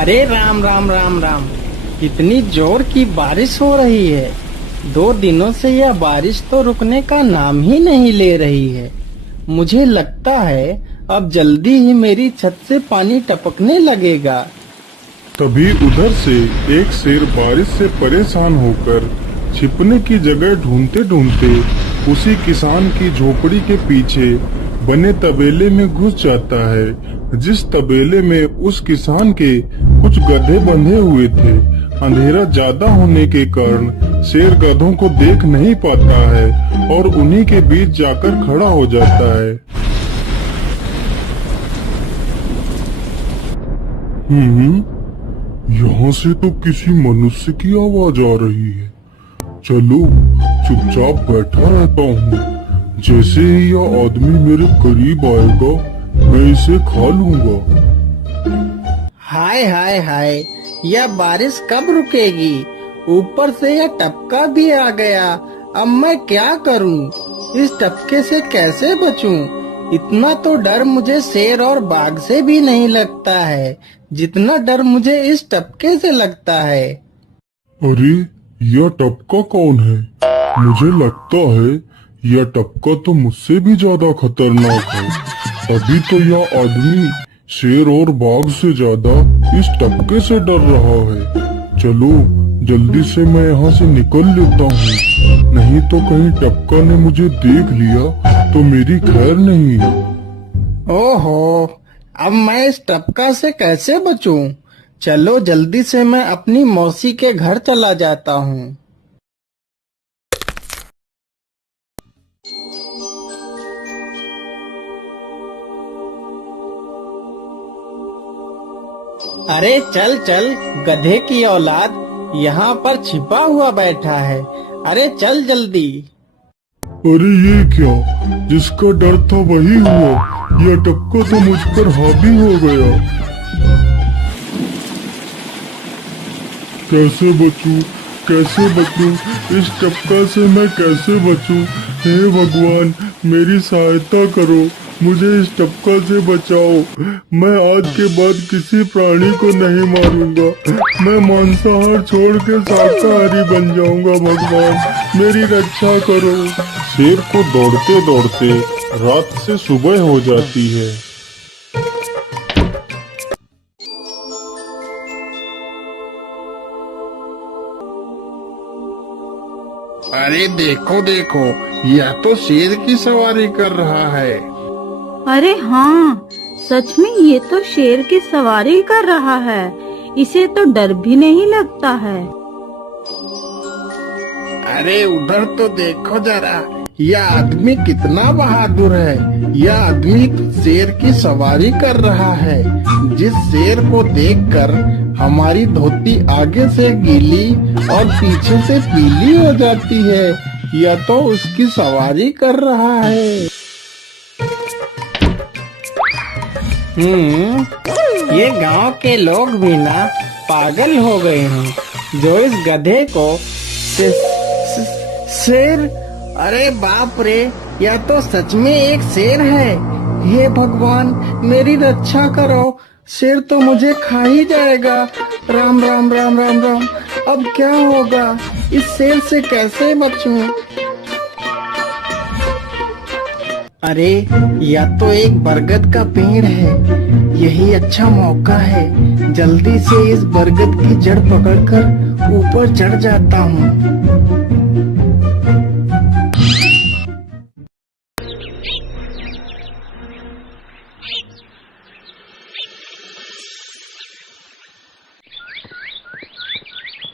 अरे राम राम राम राम। इतनी जोर की बारिश हो रही है। 2 दिनों से यह बारिश तो रुकने का नाम ही नहीं ले रही है। मुझे लगता है अब जल्दी ही मेरी छत से पानी टपकने लगेगा। तभी उधर से एक शेर बारिश से परेशान होकर छिपने की जगह ढूंढते ढूंढते उसी किसान की झोपड़ी के पीछे बने तबेले में घुस जाता है, जिस तबेले में उस किसान के कुछ गधे बंधे हुए थे। अंधेरा ज्यादा होने के कारण शेर गधों को देख नहीं पाता है और उन्हीं के बीच जाकर खड़ा हो जाता है। यहाँ से तो किसी मनुष्य की आवाज आ रही है। चलो चुपचाप बैठा रहता हूँ, जैसे ही यह आदमी मेरे करीब आएगा मैं इसे खा लूंगा। हाय हाय हाय, यह बारिश कब रुकेगी? ऊपर से यह टपका भी आ गया। अब मैं क्या करूं? इस टपके से कैसे बचूं? इतना तो डर मुझे शेर और बाघ से भी नहीं लगता है, जितना डर मुझे इस टपके से लगता है। अरे यह टपका कौन है? मुझे लगता है यह टपका तो मुझसे भी ज्यादा खतरनाक है। तभी तो यह आदमी शेर और बाघ से ज्यादा इस टपके से डर रहा है। चलो जल्दी से मैं यहाँ से निकल लेता हूँ, नहीं तो कहीं टपका ने मुझे देख लिया तो मेरी खैर नहीं। ओहो, अब मैं इस टपका से कैसे बचूं? चलो जल्दी से मैं अपनी मौसी के घर चला जाता हूँ। अरे चल चल, गधे की औलाद, यहाँ पर छिपा हुआ बैठा है। अरे चल जल्दी। अरे ये क्या, जिसका डर था वही हुआ। यह टपका तो मुझ पर हावी हो गया। कैसे बचूं, कैसे बचूं? इस टपका से मैं कैसे बचूं? हे भगवान मेरी सहायता करो, मुझे इस टपका से बचाओ। मैं आज के बाद किसी प्राणी को नहीं मारूंगा। मैं मांसाहार छोड़ के शाकाहारी बन जाऊंगा। भगवान मेरी रक्षा करो। शेर को दौड़ते दौड़ते रात से सुबह हो जाती है। अरे देखो देखो, यह तो शेर की सवारी कर रहा है। अरे हाँ, सच में ये तो शेर की सवारी कर रहा है। इसे तो डर भी नहीं लगता है। अरे उधर तो देखो जरा, यह आदमी कितना बहादुर है। यह आदमी शेर की सवारी कर रहा है। जिस शेर को देखकर हमारी धोती आगे से गीली और पीछे से पीली हो जाती है, यह तो उसकी सवारी कर रहा है। ये गांव के लोग भी ना पागल हो गए हैं, जो इस गधे को शेर। अरे बाप रे, यह तो सच में एक शेर है। हे भगवान मेरी रक्षा करो, शेर तो मुझे खा ही जाएगा। राम राम राम राम राम, अब क्या होगा? इस शेर से कैसे बचूं? अरे यह तो एक बरगद का पेड़ है। यही अच्छा मौका है, जल्दी से इस बरगद की जड़ पकड़कर ऊपर चढ़ जाता हूँ।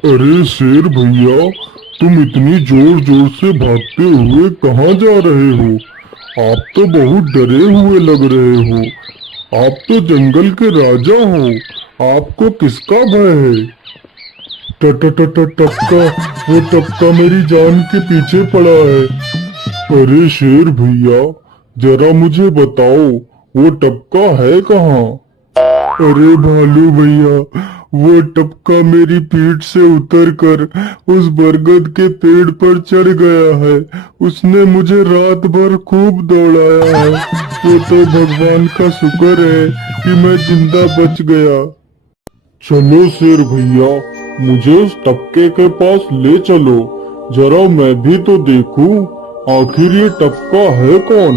अरे शेर भैया, तुम इतनी जोर जोर से भागते हुए कहाँ जा रहे हो? आप तो बहुत डरे हुए लग रहे हो। आप तो जंगल के राजा हो, आपको किसका भय है? टपका, वो टपका मेरी जान के पीछे पड़ा है। अरे शेर भैया, जरा मुझे बताओ वो टपका है कहाँ? अरे भालू भैया, वो टपका मेरी पीठ से उतरकर उस बरगद के पेड़ पर चढ़ गया है। उसने मुझे रात भर खूब दौड़ाया है। वो तो भगवान का शुक्र है कि मैं जिंदा बच गया। चलो शेर भैया, मुझे उस टपके के पास ले चलो, जरा मैं भी तो देखूं आखिर ये टपका है कौन।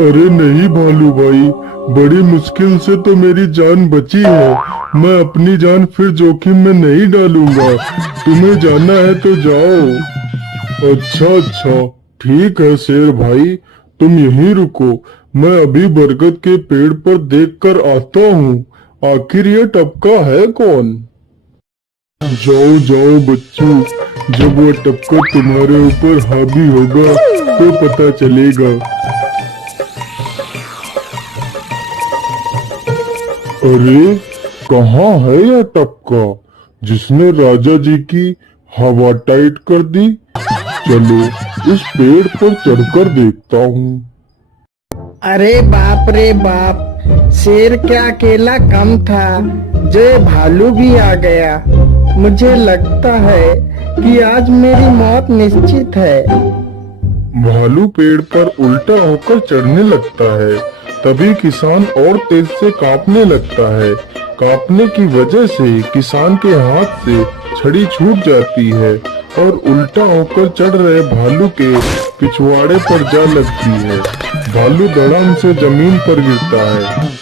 अरे नहीं भालू भाई, बड़ी मुश्किल से तो मेरी जान बची है, मैं अपनी जान फिर जोखिम में नहीं डालूंगा। तुम्हें जाना है तो जाओ। अच्छा, ठीक है शेर भाई, तुम यहीं रुको, मैं अभी बरगद के पेड़ पर देखकर आता हूँ आखिर ये टपका है कौन। जाओ जाओ बच्चों, जब वो टपका तुम्हारे ऊपर हावी होगा तो पता चलेगा। अरे कहाँ है यह टपका जिसने राजा जी की हवा टाइट कर दी। चलो इस पेड़ पर चढ़कर देखता हूँ। अरे बाप रे बाप, शेर क्या अकेला कम था, जो ये भालू भी आ गया। मुझे लगता है कि आज मेरी मौत निश्चित है। भालू पेड़ पर उल्टा होकर चढ़ने लगता है, तभी किसान और तेज से कांपने लगता है। कांपने की वजह से किसान के हाथ से छड़ी छूट जाती है और उल्टा होकर चढ़ रहे भालू के पिछवाड़े पर जा लगती है। भालू धड़ाम से जमीन पर गिरता है।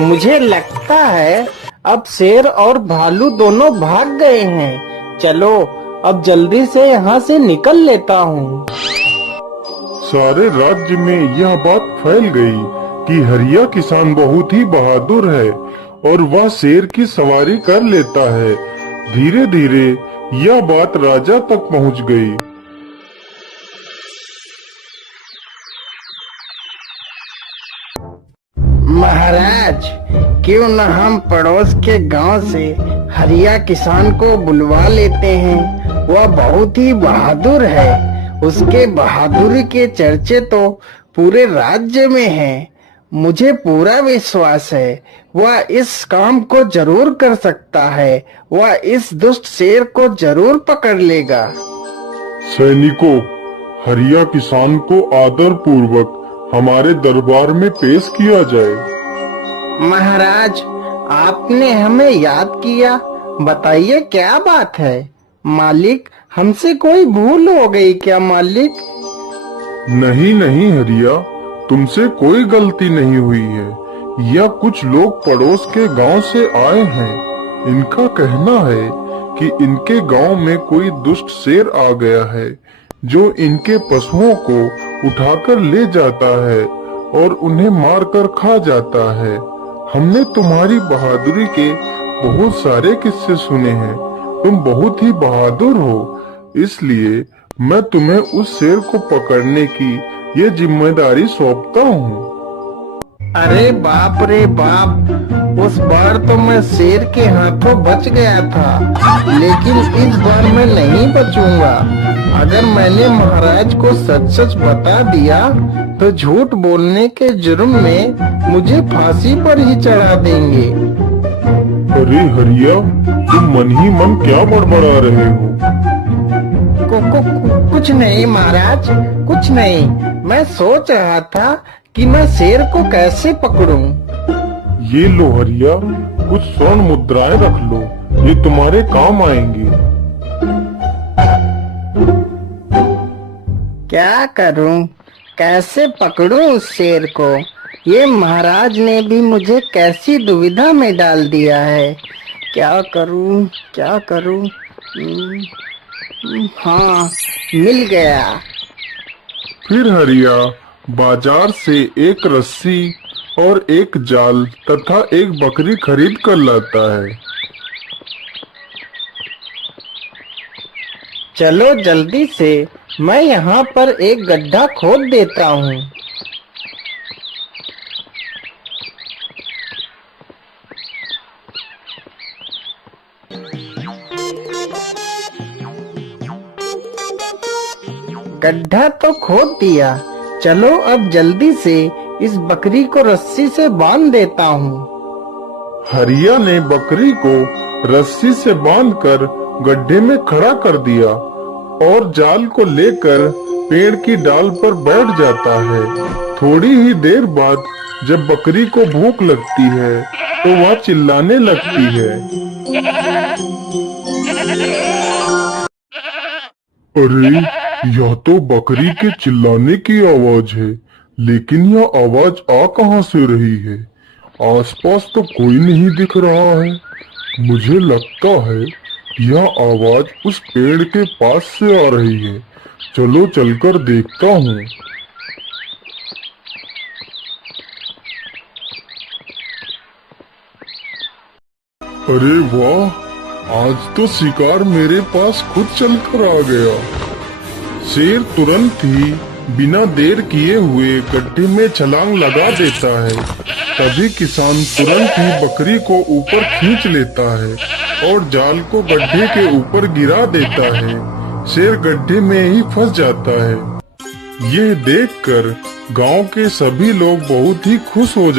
मुझे लगता है अब शेर और भालू दोनों भाग गए हैं। चलो अब जल्दी से यहाँ से निकल लेता हूँ। सारे राज्य में यह बात फैल गई कि हरिया किसान बहुत ही बहादुर है और वह शेर की सवारी कर लेता है। धीरे धीरे यह बात राजा तक पहुँच गई। महाराज, क्यों न हम पड़ोस के गांव से हरिया किसान को बुलवा लेते हैं। वह बहुत ही बहादुर है, उसके बहादुरी के चर्चे तो पूरे राज्य में हैं। मुझे पूरा विश्वास है वह इस काम को जरूर कर सकता है। वह इस दुष्ट शेर को जरूर पकड़ लेगा। सैनिकों, हरिया किसान को आदर पूर्वक हमारे दरबार में पेश किया जाए। महाराज, आपने हमें याद किया, बताइए क्या बात है। मालिक, हमसे कोई भूल हो गई क्या मालिक? नहीं नहीं हरिया, तुमसे कोई गलती नहीं हुई है। यह कुछ लोग पड़ोस के गांव से आए हैं। इनका कहना है कि इनके गांव में कोई दुष्ट शेर आ गया है जो इनके पशुओं को उठाकर ले जाता है और उन्हें मारकर खा जाता है। हमने तुम्हारी बहादुरी के बहुत सारे किस्से सुने हैं। तुम बहुत ही बहादुर हो, इसलिए मैं तुम्हें उस शेर को पकड़ने की ये जिम्मेदारी सौंपता हूँ। अरे बाप रे बाप, उस बार तो मैं शेर के हाथों बच गया था, लेकिन इस बार मैं नहीं बचूंगा। अगर मैंने महाराज को सच सच बता दिया तो झूठ बोलने के जुर्म में मुझे फांसी पर ही चढ़ा देंगे। अरे हरिया, तुम मन ही मन क्या बड़बड़ा रहे हो? कुछ नहीं महाराज, कुछ नहीं। मैं सोच रहा था कि मैं शेर को कैसे पकड़ूं। ये लो हरिया, कुछ स्वर्ण मुद्राएं रख लो, ये तुम्हारे काम आएंगी। क्या करूं, कैसे पकड़ूं उस शेर को? ये महाराज ने भी मुझे कैसी दुविधा में डाल दिया है। क्या करूं, क्या करूं? हाँ, मिल गया। फिर हरिया बाजार से एक रस्सी और एक जाल तथा एक बकरी खरीद कर लाता है। चलो जल्दी से, मैं यहाँ पर एक गड्ढा खोद देता हूँ। गड्ढा तो खोद दिया। चलो अब जल्दी से इस बकरी को रस्सी से बांध देता हूँ। हरिया ने बकरी को रस्सी से बांधकर गड्ढे में खड़ा कर दिया और जाल को लेकर पेड़ की डाल पर बैठ जाता है। थोड़ी ही देर बाद जब बकरी को भूख लगती है तो वह चिल्लाने लगती है। अरे, यह तो बकरी के चिल्लाने की आवाज है, लेकिन यह आवाज आ कहां से रही है? आसपास तो कोई नहीं दिख रहा है। मुझे लगता है यह आवाज उस पेड़ के पास से आ रही है। चलो चलकर देखता हूँ। अरे वाह, आज तो शिकार मेरे पास खुद चलकर आ गया। शेर तुरंत ही बिना देर किए हुए गड्ढे में छलांग लगा देता है। तभी किसान तुरंत ही बकरी को ऊपर खींच लेता है और जाल को गड्ढे के ऊपर गिरा देता है। शेर गड्ढे में ही फंस जाता है। यह देखकर गांव के सभी लोग बहुत ही खुश हो